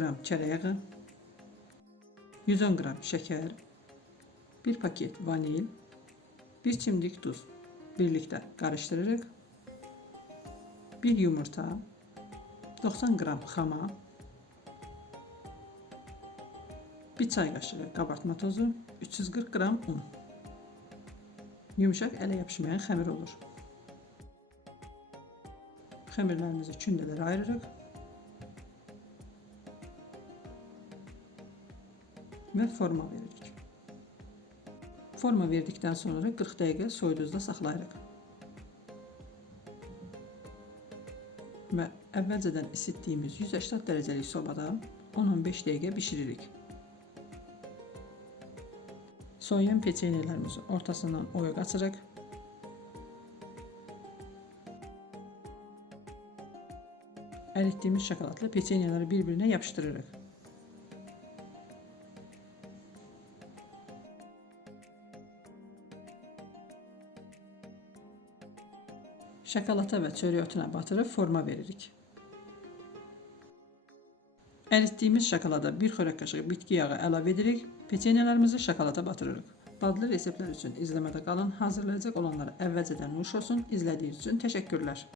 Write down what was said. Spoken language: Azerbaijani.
qram kərə yağı, 110 qram şəkər, 1 paket vanil, 1 çimdik duz birlikdə qarışdırırıq. 1 yumurta, 90 qram xama, 1 çay qaşığı qabartma tozu, 340 qram un. Yumuşaq ələ yapışmayan xəmir olur. Xəmirlərimizi kündələrə ayırırıq və forma veririk. Forma verdikdən sonra 40 dəqiqə soyuduzda saxlayırıq. Və əvvəlcədən isitdiyimiz 180 dərəcəlik sobada 10-15 dəqiqə bişiririk. Soyuyan peçenyelərimizi ortasından oyuq açırıq. Əritdiyimiz şokoladla peçenyeləri bir-birinə yapışdırırıq. Şokolata və çörək otuna batırıb forma veririk. Əritdiyimiz şokolada 1 xörək qaşığı bitki yağı əlavə edirik. Peçenyelərimizi şokolata batırırıq. Dadlı reseptlər üçün izləmədə qalın. Hazırlayacaq olanlara əvvəlcədən nuş olsun. İzlədiyiniz üçün təşəkkürlər.